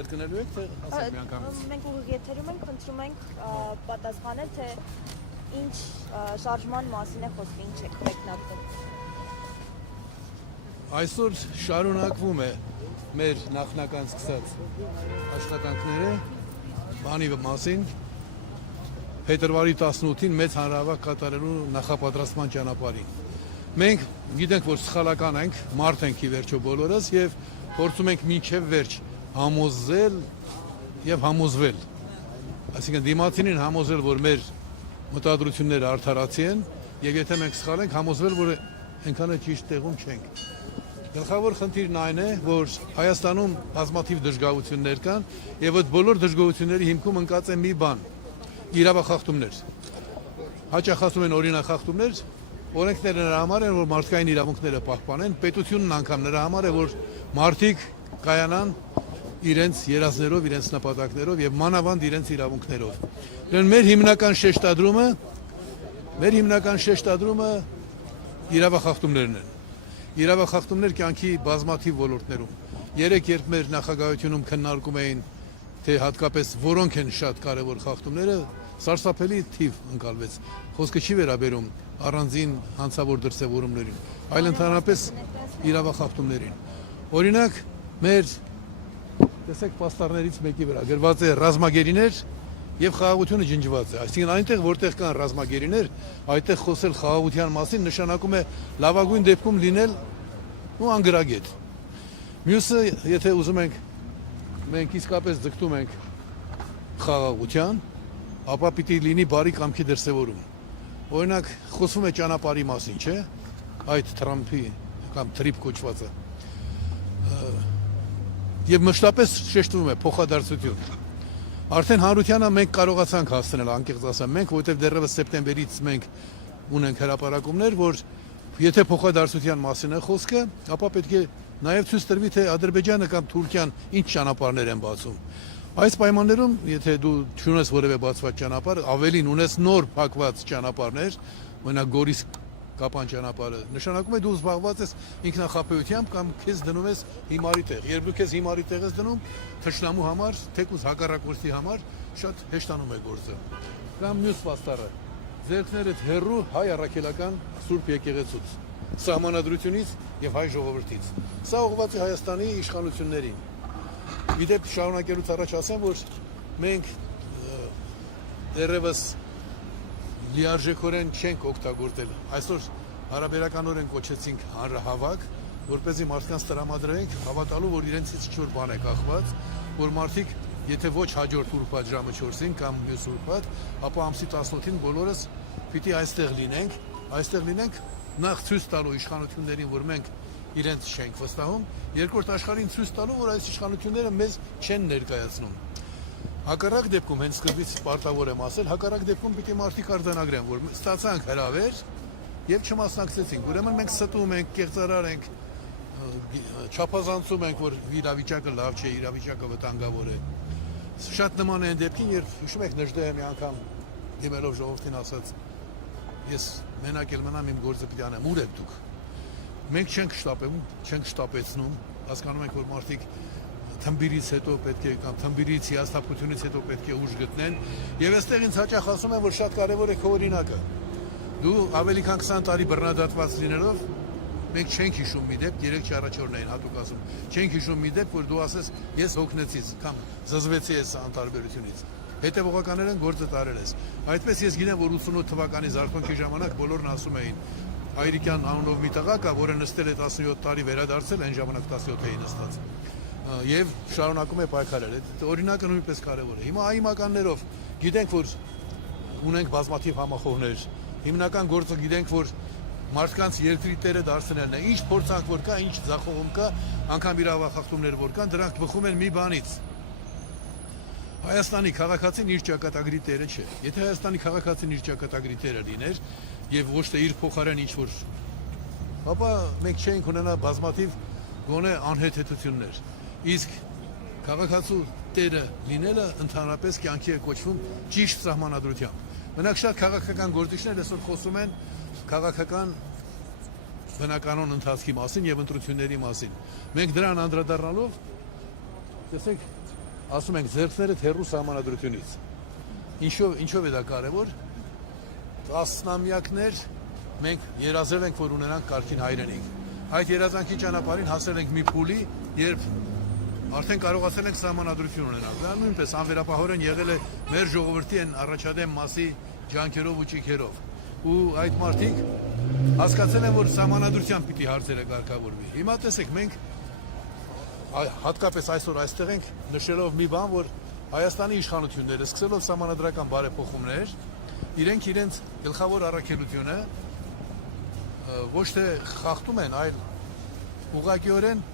Կներու եք թե ասեք մի անգամից։ Մենք ուղիղ եթերում ենք, խնդրում ենք պատասխանել, թե ինչ շարժման մասին է խոսքը, ինչ եք մեկնարկում։ Այսօր շարունակվում է մեր նախնական սկսած աշխատանքները բանի մասին փետրվարի 18-ին մեծ հանրահավաք կատարելու նախապատրաստման ճանապարհին։ Մենք գիտենք, որ սխալական ենք, մարդ ենք ի վերջո բոլորս եւ փորձում ենք մինչեւ վերջ համոզել եւ համոզվել։ Այսինքն դիմացինին համոզել, որ մեր մտադրությունները արդարացի են եւ եթե մենք սխալ ենք, համոզվել, որ այնքան է ճիշտ տեղում չենք։ Գլխավոր խնդիրն այն է, որ Հայաստանում բազմաթիվ դժգոհություններ կան եւ այդ բոլոր դժգոհությունների հիմքում ընկած է մի բան՝ իրավախախտումներ։ Հաճախ ասում են օրինախախտումներ, օրենքները նրա համար են, որ մարդկային իրավունքները պահպանեն, պետությունն անգամ նրա համար է, որ մարդիկ կայանան իրենց երազներով, իրենց նպատակներով եւ մանավանդ իրենց իրավունքներով։ Դրանց մեր հիմնական շեշտադրումը իրավախախտումներն են։ Իրավախախտումներ կյանքի բազմաթիվ ոլորտներում։ Երեք երբ մեր նախագահությունում քննարկում էին, թե հատկապես որոնք են շատ կարևոր խախտումները, սարսափելի թիվ ընկալվեց։ Խոսքը չի վերաբերում առանձին հանցավոր դրսևորումներին, այլ ընդհանրապես իրավախախտումներին։ Օրինակ, մեր տեսեք պաստառներից մեկի վրա գրված է ռազմագերիներ եւ խաղաղությունը ջնջված է։ Այսինքն այնտեղ, որտեղ կան ռազմագերիներ, այդտեղ խոսել խաղաղության մասին նշանակում է լավագույն դեպքում լինել ու անգրագետ։ Մյուսը, եթե ուզում ենք մենք իսկապես ձգտում ենք խաղաղության, ապա պիտի լինի բարի կամքի դրսևորում։ Օրինակ, խոսվում է ճանապարհի մասին, չէ՞։ Այդ Թրամփի կամ թրիփ կոչվածը։ Եվ մշտապես շեշտվում է փոխադարձություն։ Արդեն հանրությանը մենք կարողացանք հասնել, անկեղծ ասեմ, մենք, որովհետև դեռևս սեպտեմբերից մենք ունենք հրապարակումներ, որ եթե փոխադարձության մասին է խոսքը, ապա պետք է նաև ցույց տրվի, թե Ադրբեջանը կամ Թուրքիան ինչ ճանապարհներ են բացում։ Այս պայմաններում, եթե դու չունես որևէ բացված ճանապարհ, ավելին ունես նոր փակված ճանապարհներ, օրինակ Գորիս Կապան ճանապարհը, նշանակում է դու զբաղված ես ինքնախապեյությամբ կամ քեզ դնում ես հիմարի տեղ։ Երբ դու քեզ հիմարի տեղ ես դնում, թշնամու համար, թեկուզ հակառակորդի համար շատ հեշտանում է գործը։ Կամ մյուս պաստառը, ձեռքներդ հեռու հայ առաքելական Սուրբ եկեղեցուց, սահմանադրությունից եւ հայ ժողովրդից։ Սա ուղղված է Հայաստանի իշխանություններին։ Իդեպ շարունակելուց առաջ ասեմ, որ մենք դեռևս լիարժեքորեն չենք օգտագործել։ Այսօր հարաբերականորեն կոչեցինք հանրահավաք, որպեսզի մարդկանց տրամադրենք հավատալու, որ իրենցից ինչ-որ բան է կախված, որ մարդիկ, եթե ոչ հաջորդ ուրբաթ ժամը 4-ին կամ մյուս ուրբաթ, ապա ամսի 18-ին բոլորս պիտի այստեղ լինենք, նախ ցույց տալու իշխանություններին, որ մենք իրենց չենք վստահում, երկրորդ աշխարհին ցույց տալու, որ այս իշխանությունները մեզ չեն ներկայացնում։ Հակառակ դեպքում, հենց սկզբից պարտավոր եմ ասել, հակառակ դեպքում պիտի մարդիկ արձանագրեն, որ ստացանք հրավեր եւ չմասնակցեցինք։ Ուրեմն մենք ստում ենք, կեղծարար ենք, չափազանցում ենք, որ իրավիճակը լավ չէ, իրավիճակը վտանգավոր է։ Շատ նման է այն դեպքին, երբ հիշում եք Նժդեհը մի անգամ դիմելով ժողովրդին ասաց. ես մենակ էլ մնամ, իմ գործը պիտի անեմ, ուր եք դուք։ Մենք չենք շտապեցնում, հասկանում ենք, որ մարդիկ թմբիրից հետո պետք է կամ թմբիրից հիասթափությունից հետո պետք է ուժ գտնեն եւ այստեղ ինձ հաճախ ասում են, որ շատ կարեւոր է քո օրինակը։ Դու ավելի քան 20 տարի բռնադատված լինելով մենք չենք հիշում մի դեպք, 3-4-օրն էին հատուկ ասում, չենք հիշում մի դեպք, որ դու ասես ես հոգնեցի կամ զզվեցի այս անտարբերությունից։ Հետևողականորեն գործը տարել ես։ Այդպես ես գիտեմ, որ 88 թվականի զարթոնքի ժամանակ բոլորն ասում էին Հայրիկյան անունով մի տղա կա, որը նստել է 17 տարի վերադարձել, այն ժամանակ 17 էի նստած։ Եվ շարունակում է պայքարել։ Այդ օրինակը նույնպես կարևոր է։ Հիմա այմականներով գիտենք, որ ունենք բազմաթիվ համախոհներ։ Հիմնական գործը գիտենք, որ մարդկանց երկրի տերը դարձնելն է։ Ինչ փորձանք որ կա, ինչ ձախողում կա, անգամ իրավախախտումներ որ կան, դրանք բխում են մի բանից։ Հայաստանի քաղաքացին իր ճակատագրի տերը չէ։ Եթե Հայաստանի քաղաքացին իր ճակատագրի տերը լիներ եւ ոչ թե իր փոխարեն ինչ որ, ապա մենք չենք ունենա բազմաթիվ գոնե անհեթեթություններ։ Իսկ քաղաքացու տերը լինելը ընդհանրապես կյանքի է կոչվում ճիշտ սահմանադրությամբ։ Մենակ շատ քաղաքական գործիչներ այսօր խոսում են քաղաքական բնականոն ընթացքի մասին եւ ընտրությունների մասին։ Մենք դրան անդրադառնալով, տեսեք, ասում ենք ձեռքները թերու սահմանադրությունից։ Ինչով է դա կարևոր։ Տասնամյակներ մենք երազել ենք, որ ունենանք կարգին հայրենիք։ Այդ երազանքի ճանապարհին հասել ենք մի փուլի, երբ արդեն կարողացել ենք սահմանադրություն ունենալ։ Դա նույնպես անվերապահորեն եղել է մեր ժողովրդի այն առաջադեմ մասի ջանքերով ու ճիգերով։ Ու այդ մարդիկ հասկացել են, որ սահմանադրությամբ պիտի հարցերը կարգավորվի։ Հիմա տեսեք, մենք հատկապես այսօր այստեղ ենք նշելով մի բան, որ Հայաստանի իշխանությունները սկսելով սահմանադրական բարեփոխումներ, իրենց գլխավոր առաքելությունը ոչ թե խախտում են, այլ ուղղակիորեն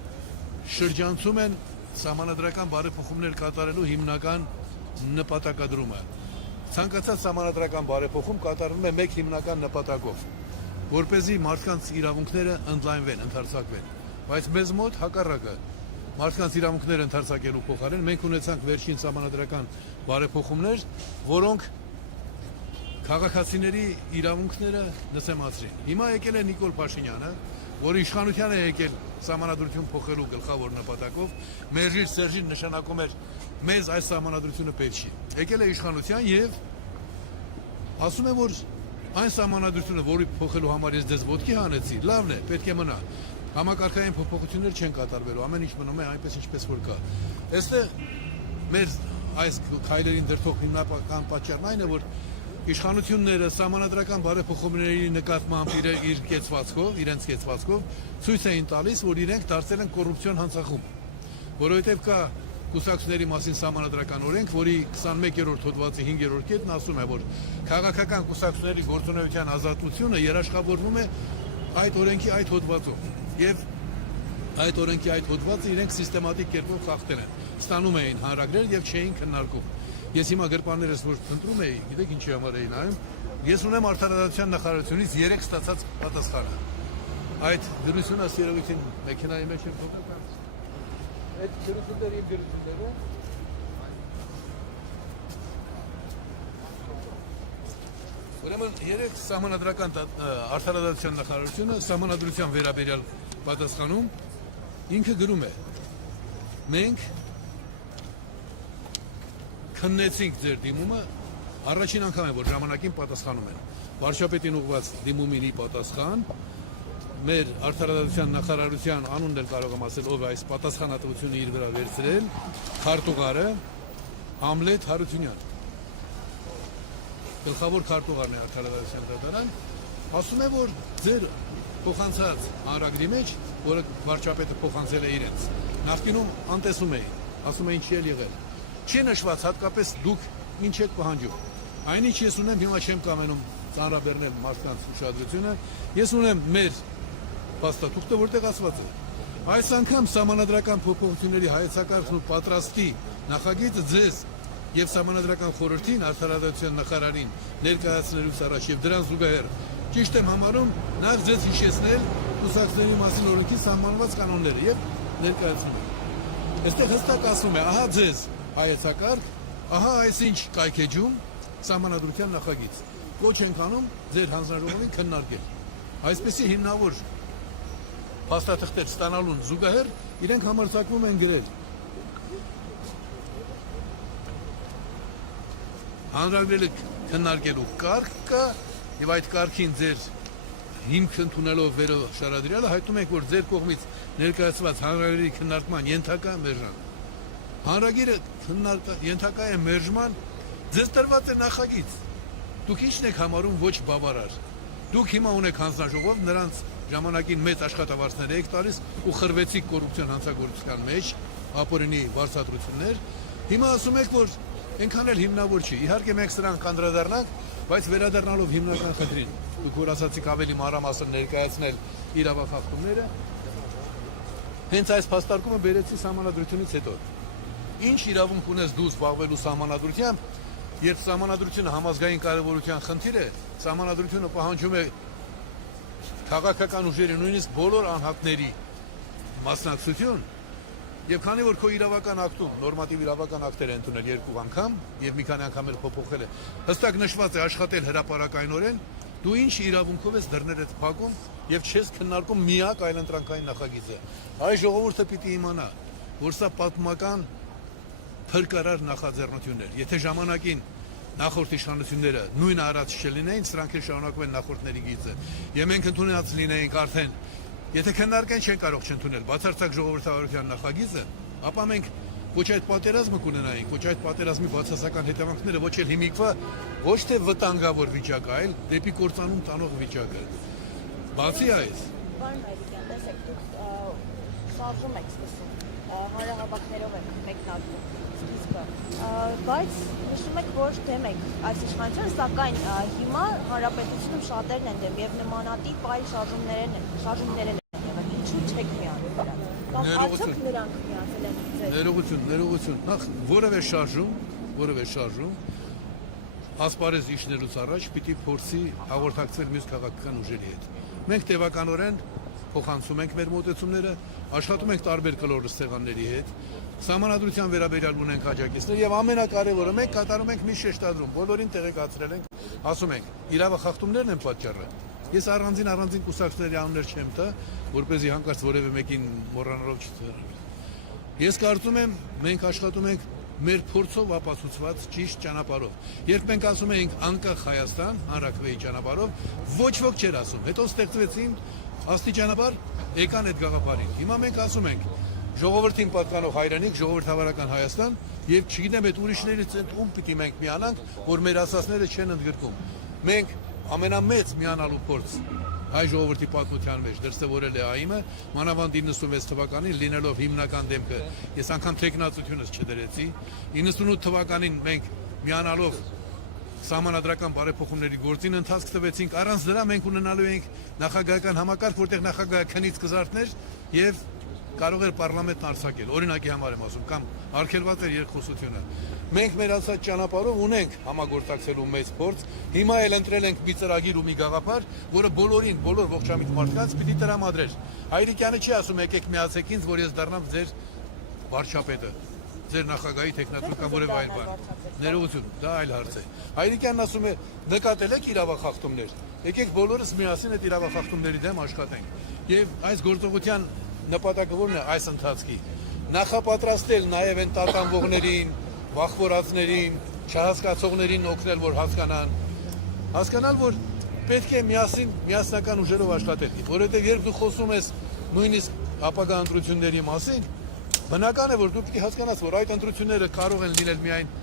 շրջանցում են սահմանադրական բարեփոխումներ կատարելու հիմնական նպատակադրումը։ Ցանկացած սահմանադրական բարեփոխում կատարվում է մեկ հիմնական նպատակով, որպեսզի մարդկանց իրավունքները ընդլայնվեն, ընդարձակվեն։ Բայց մեզ մոտ հակառակը, մարդկանց իրավունքները ընդարձակելու փոխարեն մենք ունեցանք վերջին սահմանադրական բարեփոխումներ, որոնք քաղաքացիների իրավունքները նսեմացրին։ Հիմա եկել է Նիկոլ Փաշինյանը, որը իշխանության է եկել սահմանադրություն փոխելու գլխավոր նպատակով, Մերժիր Սերժին նշանակում էր մեզ այս սահմանադրությունը պետք չի։ Եկել է իշխանության եւ ասում է, որ այն սահմանադրությունը, որի փոխելու համար ես դες ոտքի հանեցի, լավն է, պետք է մնա։ Համակարգային փոփոխություններ չեն կատարվելու, ամեն ինչ մնում է այնպես ինչպես որ կա։ Այստեղ մեր այս քայլերին դրդող հիմնական պատճառն այն է, որ իշխանությունները սահմանադրական բարեփոխումների նկատմամբ իրենց կեցվածքով ցույց էին տալիս, որ իրենք դարձել են կոռուպցիոն հանցախումբ, որովհետև կա կուսակցությունների մասին սահմանադրական օրենք, որի 21-րդ հոդվածի 5-րդ կետն ասում է, որ քաղաքական կուսակցությունների գործունեության ազատությունը երաշխավորվում է այդ օրենքի այդ հոդվածով, եւ այդ օրենքի այդ հոդվածը իրենք սիստեմատիկ կերպով խախտել են, ստանում էին հանրագրեր եւ չէին քննարկում։ Ես հիմա գրպաններս որ ընտրում էի, գիտեք ինչի համար էի նայում, ես ունեմ Արդարադատության նախարարությունից 3 ստացած պատասխանը։ Այդ դրությունը սիրողին մեքենայի մեջ եմ թողել։ Այդ դրությունները եւ դրությունները Ուրեմն 3 սահմանադրական Արդարադատության նախարարությունը սահմանադրության վերաբերյալ պատասխանում ինքը գրում է. մենք քննեցինք ձեր դիմումը, առաջին անգամ է որ ժամանակին պատասխանում են։ Վարչապետին ուղղված դիմումինի պատասխան, մեր Արդարադատության նախարարության անունն էլ կարող եմ ասել, ով է այս պատասխանատվությունը իր վրա վերցրել, քարտուղարը Համլետ Հարությունյան։ Գլխավոր քարտուղարն է Արդարադատության դատարան, ասում է, որ ձեր փոխանցած հանրագրի մեջ, որը վարչապետը փոխանցել է իրենց, նախկինում անտեսում էին, ասում էին չի եղել։ Չի նշված հատկապես դուք ինչ եք պահանջում։ Այնինչ ես ունեմ, հիմա չեմ կամենում ծանրաբեռնել մարդկանց ուշադրությունը, ես ունեմ մեր փաստաթուղթը, որտեղ ասված է։ Այս անգամ սահմանադրական փոփոխությունների հայեցակարգն ու պատրաստի նախագիծը ձեզ եւ սահմանադրական խորհրդին Արդարադատության նախարարին ներկայացնելուց առաջ եւ դրան զուգահեռ ճիշտ եմ համարում նաեւ ձեզ հիշեցնել կուսակցությունների մասին օրենքի սահմանված կանոնները եւ ներկայացնում եմ։ Այստեղ հստակ ասում է, ահա ձեզ հայեցակարգ, ահա այսինչ կայքեջում սահմանադրության նախագիծ։ Կոչ ենք անում ձեր հանձնաժողովին քննարկել։ Այսպեսի հիմնավոր փաստաթղթեր ստանալուն զուգահեռ իրենք համարձակվում են գրել հանրագրերը քննարկելու կարգ կա եւ այդ կարգին ձեր հիմք ընդունելով վերոշարադրյալը հայտնում եք, որ ձեր կողմից ներկայացված հանրագրերի քննարկման ենթակա մերժան։ Հանրագիրը ենթակա է մերժման, ձեզ տրված է նախագիծ։ Դուք ի՞նչն եք համարում ոչ բավարար։ Դուք հիմա ունեք հանձնաժողով, նրանց ժամանակին մեծ աշխատավարձներ եք տալիս ու խրվեցիք կոռուպցիոն հանցագործության մեջ, ապօրինի վարձատրություններ։ Հիմա ասում եք, որ այնքան էլ հիմնավոր չի։ Իհարկե մենք սրան կանդրադառնանք, բայց վերադառնալով հիմնական խնդրին, դուք որ ասացիք ավելի մանրամասն ներկայացնել իրավախախտումները, հենց այս փաստարկումը բերեցի սահմանադրությունից հետո։ Ինչ իրավունք ունես դու զբաղվելու սահմանադրությամբ, երբ սահմանադրությունը համազգային կարևորության խնդիր է, սահմանադրությունը պահանջում է քաղաքական ուժերի նույնիսկ բոլոր անհատների մասնակցություն, եւ քանի որ քո իրավական ակտում նորմատիվ իրավական ակտեր են ընդունել 2 անգամ եւ մի քանի անգամ էլ փոփոխել է, հստակ նշված է աշխատել հրապարակայնորեն, դու ինչ իրավունքով ես դռներդ փակում եւ չես քննարկում միակ այլընտրանքային նախագիծը։ Այս ժողովուրդը պիտի իմանա, որ սա պատմական փրկարար նախաձեռնություններ։ Եթե ժամանակին նախորդ իշխանությունները նույն արած չլինեին, սրանք էլ շարունակում են նախորդների գիծը։ Եվ մենք ընդունած լինեինք արդեն, եթե քննարկեն չեն կարող չընդունել բացարձակ ժողովրդավարության նախագիծը, ապա մենք ոչ այդ պատերազմը կունենայինք, ոչ այդ պատերազմի բացասական հետևանքները, ոչ էլ հիմիկվա, ոչ թե վտանգավոր վիճակը, այլ դեպի կործանում տանող վիճակը։ Բացի այս, Պարոն Հայրիկյան, տեսեք, դուք շարժում եք սկսում, հանրահավաքներով եք մեկնարկում սկիզբը, բայց նշում եք, որ դեմ եք այս իշխանությունը, սակայն հիմա հանրապետությունում շատերն են դեմ եւ նմանատիպ այլ շարժումներ են եղել, ինչու չեք միանում նրան, կամ արդյոք նրանք միացել են ձեզ։ ներողություն, նախ որևէ շարժում ասպարեզ իջնելուց առաջ պիտի փորձի հաղորդակցել մյուս քաղաքական ուժերի հետ։ Մենք տևականորեն փոխանցում ենք մեր մոտեցումները, աշխատում ենք տարբեր կլոր սեղանների հետ, Սահմանադրության վերաբերյալ ունենք աջակիցներ եւ ամենակարևորը մենք կատարում ենք մի շեշտադրում, բոլորին տեղեկացրել ենք, ասում ենք, իրավախախտումներն են պատճառը։ Ես առանձին կուսակցությունների անուններ չեմ տա, որպեսզի հանկարծ որևէ մեկին մոռանալով չթողնեմ։ Ես կարծում եմ, մենք աշխատում ենք մեր փորձով ապացուցված ճիշտ ճանապարհով։ Երբ մենք ասում էինք անկախ Հայաստան, հանրաքվեի ճանապարհով, ոչ ոք չէր ասում։ Հետո ստեղծվեցին աստիճանաբար եկան այդ գաղափարին։ Հիմա մենք ասում ենք ժողովրդին պատկանող հայրենիք, ժողովրդավարական Հայաստան եւ չգիտեմ այդ ուրիշներից ում պիտի մենք միանանք, որ մեր ասածները չեն ընդգրկում։ Մենք ամենամեծ միանալու փորձ հայ ժողովրդի պատմության մեջ դրսևորել է ԱԻՄ-ը, մանավանդ 96 թվականին լինելով հիմնական դեմքը, ես անգամ տեխնացությունս չդրեցի, 98 թվականին մենք միանալով սահմանադրական բարեփոխումների գործին ընթացք տվեցինք, առանց դրա մենք ունենալու ենք նախագահական համակարգ, որտեղ նախագահը քնից կզարթներ եւ կարող էր պարլամենտն արձակել, օրինակի համար եմ ասում, կամ արգելված էր երկխոսությունը։ Մենք մեր ասած ճանապարհով ունենք համագործակցելու մեծ փորձ, հիմա էլ ընտրել ենք մի ծրագիր ու մի գաղափար, որը բոլոր ողջամիտ մարդկանց պիտի տրամադրեր։ Հայրիկյանը չի ասում եկեք միացեք ինձ, որ ես դառնամ ձեր վարչապետը, ձեր նախագահի տեխնատուր կամ որևէ այլ բան։ Ներողություն, դա այլ հարց է։ Հայրիկյանն ասում է նկատել եք իրավախախտումներ, եկեք բոլորս միասին այդ իրավախախտումների դեմ աշխատենք։ Եվ այս գործողության նպատակը որն է այս ընթացքի նախապատրաստել նաև այն տատանվողներին, վախվորածներին, չհասկացողներին օգնել, որ հասկանալ, որ պետք է միասնական ուժերով աշխատել, որովհետև երբ դու խոսում ես նույնիսկ ապագա ընտրությունների մասին, բնական է, որ դու պիտի հասկանաս, որ այդ ընտրությունները կարող են լինել միայն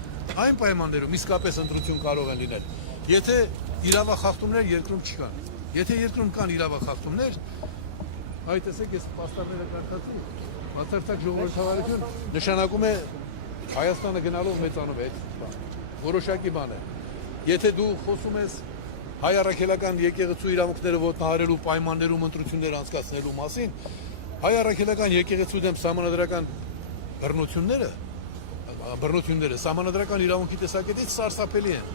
այն պայմաններում, իսկապես ընտրություն կարող են լինել, եթե իրավախախտումներ երկրում չկան։ Եթե երկրում կան իրավախախտումներ, այդ տեսեք, ես պաստառները կարդացի, բացարձակ ժողովրդավարություն նշանակում է Հայաստանը գնալով մեծանում է, որոշակի բան է։ Եթե դու խոսում ես հայ առաքելական եկեղեցու իրավունքները ոտնահարելու պայմաններում ընտրություններ անցկացնելու մասին, հայ առաքելական եկեղեցու դեմ սահմանադրական բռնությունները սահմանադրական իրավունքի տեսակետից սարսափելի են։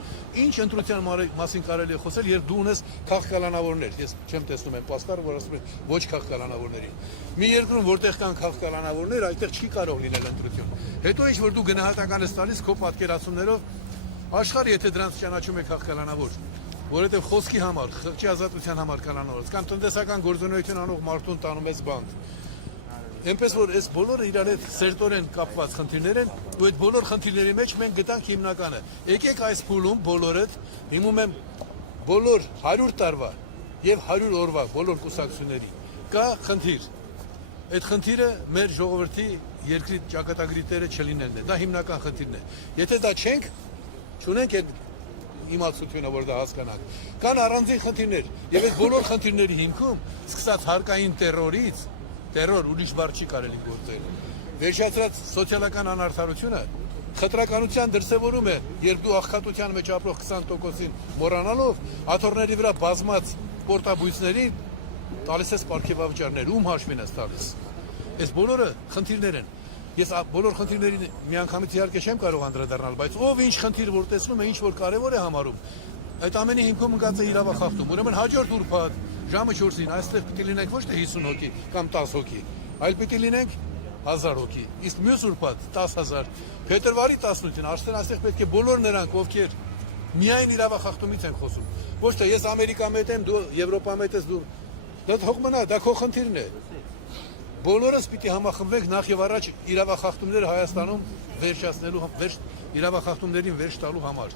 Ինչ ընտրության մասին կարելի է խոսել, երբ դու ունես քաղաքականավորներ։ Ես չեմ տեսնում այն պաստառը, որ ասում են ոչ քաղաքականավորների։ Մի երկրում, որտեղ կան քաղաքականավորներ, այդտեղ չի կարող լինել ընտրություն։ Հետո ինչ որ դու գնահատական ես տալիս քո պատկերացումներով աշխարհը, եթե դրանց ճանաչում է քաղաքականավոր, որովհետև խոսքի համար, խղճի ազատության համար կանանորից կամ տնտեսական գործունեություն անող մարդուն տանում ես բանտ։ Այնպես որ այս բոլորը իրար հետ սերտորեն կապված խնդիրներ են, ու այդ բոլոր խնդիրների մեջ մենք գտանք հիմնականը։ Եկեք այս փուլում բոլորդ հիմում եմ բոլոր 100 տարվա եւ 100 օրվա բոլոր կուսակցությունների կա խնդիր։ Այդ խնդիրը մեր ժողովրդի երկրի ճակատագրի տերը չլինելն է։ Դա հիմնական խնդիրն է։ Եթե դա չենք, չունենք այդ իմացությունը, որ դա հասկանանք։ Կան առանձին խնդիրներ, եւ այդ բոլոր խնդիրների հիմքում սկսած հարկային տերորից Տերոր ուրիշ բառ չի կարելի գործել։ Վերջացած սոցիալական անարդարությունը խտրականության դրսևորում է, երբ դու աղքատության մեջ ապրող 20%-ին մոռանալով աթոռների վրա բազմած պորտաբույսներին տալիս ես պարգևավճարներ, ում հաշվին ես տալիս։ Այս բոլորը խնդիրներ են։ Ես բոլոր խնդիրներին միանգամից իհարկե չեմ կարող անդրադառնալ, բայց ով ինչ խնդիր որ տեսնում է, ինչ որ կարևոր է համարում, այդ ամենի հիմքում ընկած է իրավախախտում։ Ուրեմն հաջորդ ուրբաթ ժամը 4-ին այստեղ պիտի լինենք ոչ թե 50 հոգի կամ 10 հոգի, այլ պիտի լինենք 1000 հոգի։ Իսկ մյուս ուրբաթ 10000։ Փետրվարի 18-ին այստեղ պետք է բոլոր նրանք, ովքեր միայն իրավախախտումից են խոսում։ Ոչ թե ես Ամերիկա մետ եմ, դու Եվրոպա մետ ես, դու դա թող մնա, դա քո խնդիրն է։ բոլորս պիտի համախմբվենք նախ եւ առաջ իրավախախտումները Հայաստանում վերջացնելու իրավախախտումներին վերջ տալու համար։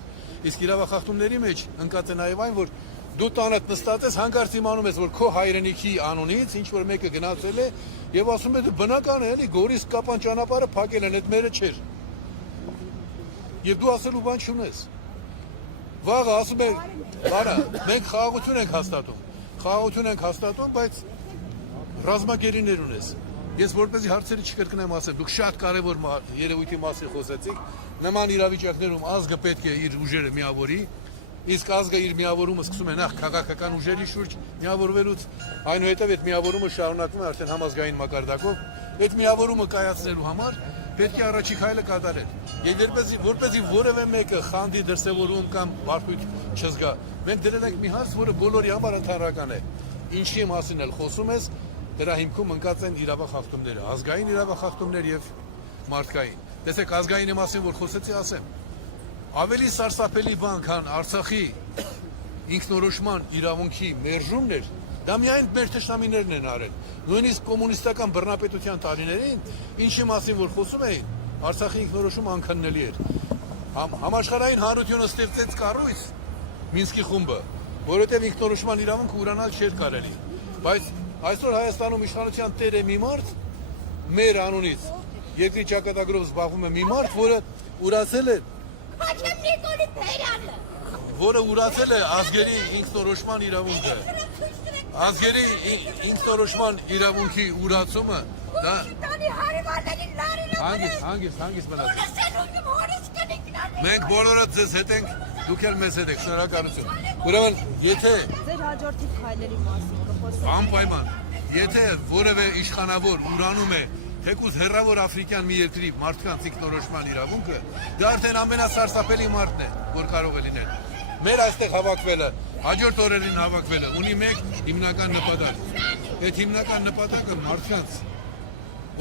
Իսկ իրավախախտումների մեջ ընկած է նաեւ այն, որ դու տանդ նստած ես, հանկարծ իմանում ես, որ քո հայրենիքի անունից ինչ որ մեկը գնացել է եւ ասում է դու բնական է, էլի Գորիս Կապան ճանապարհը փակել են, այդ մերը չէր։ Եվ դու ասելու բան չունես։ Վաղը ասում է, բարա, մենք խաղաղություն ենք հաստատում, բայց ռազմագերիներ ունես։ Ես որպեսզի հարցերը չկրկնեմ ասեմ, դուք շատ կարևոր երևույթի մասին խոսեցիք, նման իրավիճակներում ազգը պետք է իր ուժերը միավորի, իսկ ազգը իր միավորումը սկսում է նախ քաղաքական ուժերի շուրջ միավորվելուց, այնուհետև այդ միավորումը շարունակվում է արդեն համազգային մակարդակով, այդ միավորումը կայացնելու համար պետք է առաջի քայլը կատարել։ Եվ որպեսզի որևէ մեկը խանդի դրսևորում կամ բարդույթ չզգա, մենք դրել ենք մի հարց, որը բոլորի համար ընդհանրական է։ Ինչի մասին էլ խոսում ես, դրա հիմքում ընկած են իրավախախտումները, ազգային իրավախախտումներ եւ մարդկային։ Տեսեք, ազգայինի մասին որ խոսեցի, ասեմ, ավելի սարսափելի բան, քան Արցախի ինքնորոշման իրավունքի մերժումն էր, դա միայն մեր թշնամիներն են արել։ Նույնիսկ կոմունիստական բռնապետության տարիներին, ինչի մասին որ խոսում էին, Արցախի ինքնորոշումը անքննելի էր։ Համաշխարհային հանրությունը ստեղծեց կառույց Մինսկի խումբը, որովհետև ինքնորոշման իրավունքը ուրանալ չէր կարելի։ Բայց այսօր Հայաստանում իշխանության տեր է մի մարդ, մեր անունից երկրի ճակատագրով զբաղվում է մի մարդ, որը ուրացել է ազգերի ինքնորոշման իրավունքը։ Ազգերի ինքնորոշման իրավունքի ուրացումը դա հանգիստ մնացեք։ Մենք բոլորը ձեզ հետ ենք, դուք էլ մեզ հետ եք, շնորհակալություն։ Ուրեմն, եթե Ձեր հաջորդի քայլերի մասին կխոսենք։ անպայման, եթե որևէ իշխանավոր ուրանում է թեկուզ հեռավոր աֆրիկյան մի երկրի մարդկանց ինքնորոշման իրավունքը, դա արդեն ամենասարսափելի մարդն է, որ կարող է լինել։ Մեր այստեղ հավաքվելը, հաջորդ օրերին հավաքվելը ունի մեկ հիմնական նպատակ։ Այդ հիմնական նպատակը մարդկանց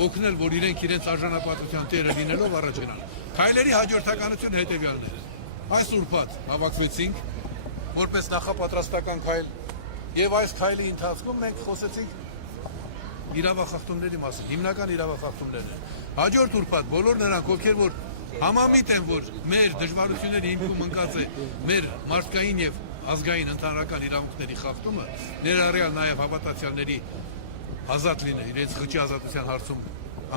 օգնել, որ իրենց արժանապատվության տերը լինելով առաջանան։ Քայլերի հաջորդականությունը հետևյալն է։ Այս ուրբաթ հավաքվեցինք որպես նախապատրաստական քայլ եւ այս քայլի ընթացքում մենք խոսեցինք իրավախախտումների մասին, հիմնական իրավախախտումներն են։ Հաջորդ ուրբաթ բոլոր նրանք, ովքեր որ համամիտ են, որ մեր դժվարությունների հիմքում ընկած է մեր մարդկային եւ ազգային ընդհանրական իրավունքների խախտումը, ներառյալ նաեւ հավատացյալների ազատ լինել, իրենց խճի ազատության հարցում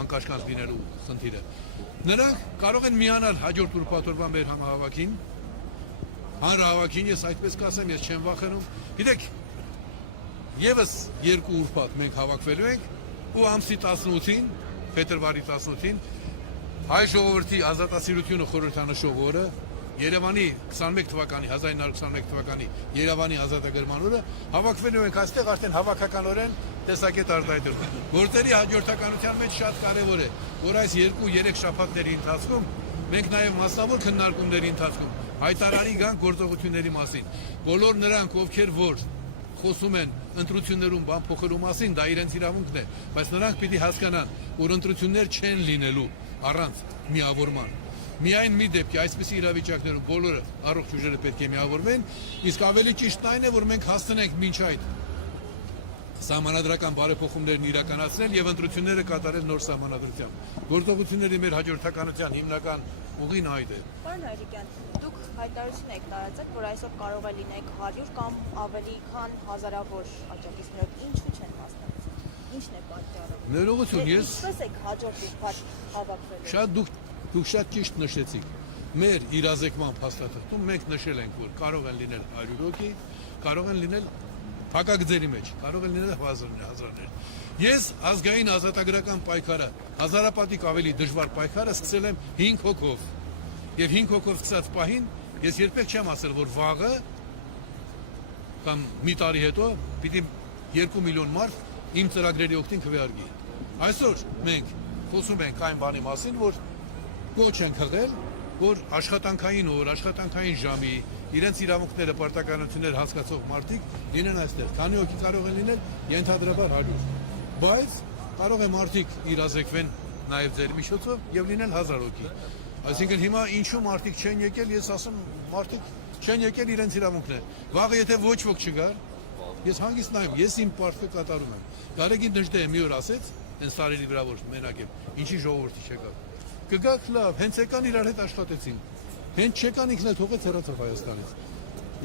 անկաշկանդ լինելու խնդիրը։ Նրանք կարող են միանալ հաջորդ ուրբաթ-օրվա մեր համահավաքին, հանրահավաքին, ես այդպես կասեմ, ես չեմ վախենում։ Գիտեք, եւս երկու ուրբաթ մենք հավաքվելու ենք ու ամսի 18-ին, փետրվարի 18-ին հայ ժողովրդի ազատասիրությունը խորհրդանշող օրը, Երևանի 21 թվականի 1921 թվականի Երևանի ազատագրման օրը հավաքվելու ենք այստեղ արդեն հավաքականորեն տեսակետ արտահայտել։ Գործերի հաջորդականության մեջ շատ կարևոր է, որ այս 2-3 շաբաթների ընթացքում մենք նաև մասնավոր քննարկումների ընթացքում հայտարարի գանք գործողությունների մասին։ Բոլոր նրանք, ովքեր որ խոսում են ընտրություններում բան փոխելու մասին, դա իրենց իրավունքն է, բայց նրանք պիտի հասկանան, որ ընտրություններ չեն լինելու առանց միավորման։ Միայն մի դեպքի այսպիսի իրավիճակներում բոլորը առողջ ուժերը պետք է միավորվեն, իսկ ավելի ճիշտն այն է, որ մենք հասցնենք մինչ այդ սահմանադրական բարեփոխումներն իրականացնել եւ ընտրությունները կատարել նոր սահմանադրությամբ։ Գործողությունների մեր հաջորդականության հիմնական ուղին այդ է։ Պարոն Հայրիկյան, դուք հայտարարություն եք տարածել, որ այսօր կարող է լինեք 100 կամ ավելի քան հազարավոր աջակիցներով, ինչու չեն մասնակցում։ Ինչն է պատճառը։ Ներողություն, ես Ինչպես եք հաջորդ ուրբաթ հավաքվելու։ Շատ դուք շատ ճիշտ նշեցիք։ Մեր իրազեկման փաստաթղթում մենք նշել ենք, որ կարող են լինել 100 հոգի, կարող են լինել փակագծերի մեջ, կարող են լինել հազարներ։ Ես ազգային ազատագրական պայքարը, հազարապատիկ ավելի դժվար պայքարը սկսել եմ 5 հոգով։ Եվ 5 հոգով սկսած պահին ես երբեք չեմ ասել, որ վաղը կամ մի տարի հետո պիտի 2 միլիոն մարդ իմ ծրագրերի օգտին քվեարկի։ Այսօր մենք խոսում ենք այն բանի մասին, որ կոչ ենք հղել, որ աշխատանքային օր, աշխատանքային ժամի, իրենց իրավունքները, պարտականությունները հասկացող մարդիկ լինեն այստեղ։ Քանի հոգի կարող են լինել, ենթադրաբար 100։ Բայց կարող է մարդիկ իրազեկվեն նաև ձեր միջոցով եւ լինել 1000 հոգի։ Այսինքն հիմա ինչու մարդիկ չեն եկել, ես ասում, մարդիկ չեն եկել իրենց իրավունքներ։ Վաղը եթե ոչ ոք չգար, ես հանգիստ նայում, ես իմ պարտքը կատարում եմ։ Գարեգին Դժդեը մի օր ասեց, Այս տարերի վրա որ մենակ եմ, ինչի ժողովրդի չեկավ։ Կգաք լավ, հենց եկան իրար հետ աշխատեցին։ Հենց չեկան ինքն էլ թողեց հեռացավ Հայաստանից։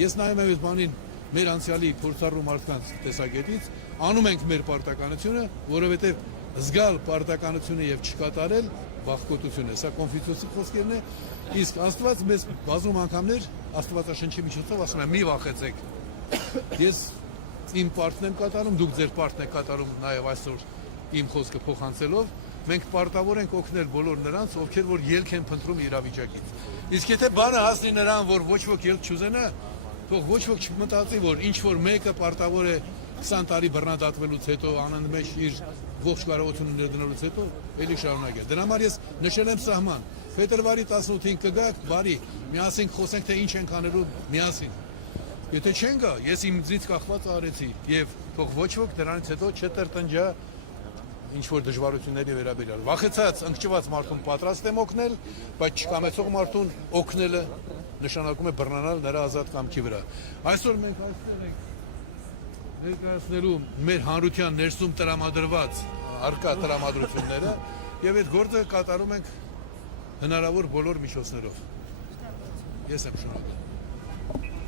Ես նայում եմ այս բանին մեր անցյալի փորձառու մարդկանց տեսակետից, անում ենք մեր պարտականությունը, որովհետև զգալ պարտականությունը եւ չկատարել բախկոտություն է։ Սա Կոնֆուցիոսի խոսքերն է, իսկ Աստված մեզ բազում անգամներ Աստվածաշնչի միջոցով ասում է՝ մի վախեցեք։ Ես իմ պարտն եմ կատարում, դուք ձեր պարտն եք կատարում նաեւ այսօր իմ խոսքը փոխանցելով։ Մենք պարտավոր ենք օգնել բոլոր նրանց, ովքեր որ ելք են փնտրում իրավիճակից։ Իսկ եթե բանը հասնի նրան, որ ոչ ոք ելք չուզենա, թող ոչ ոք չմտածի, որ ինչ որ մեկը պարտավոր է 20 տարի բռնադատվելուց հետո անընդմեջ իր ողջ կարողությունը ներդնելուց հետո էլի շարունակել։ Դրա համար ես նշել եմ սահման։ Փետրվարի 18-ին կգաք, բարի, միասին խոսենք, թե ինչ ենք անելու միասին։ Եթե չեն գա, ես իմ ձից կախված արեցի եւ թող ոչ ոք դրանից հետո չտրտնջա ինչ որ դժվարությունների վերաբերյալ։ Վախեցած, ընկճված մարդուն պատրաստ եմ օգնել, բայց չկամեցող մարդուն օգնելը նշանակում է բռնանալ նրա ազատ կամքի վրա։ Այսօր մենք այստեղ ենք ներկայացնելու մեր հանրության ներսում տրամադրված արկա տրամադրությունները եւ այդ գործը կատարում ենք հնարավոր բոլոր միջոցներով։ Ես եմ շնորհակալ։